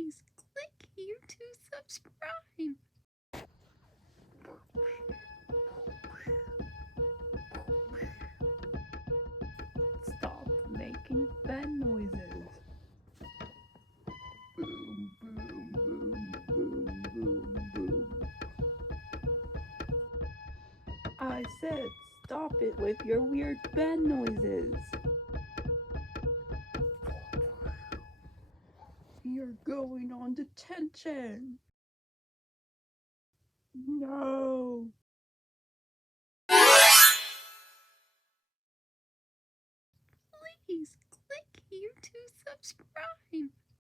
Please click here to subscribe. Stop making bad noises. Boom, boom, boom, boom, boom, boom. I said stop it with your weird bed noises. You're going on detention. No. Please click here to subscribe.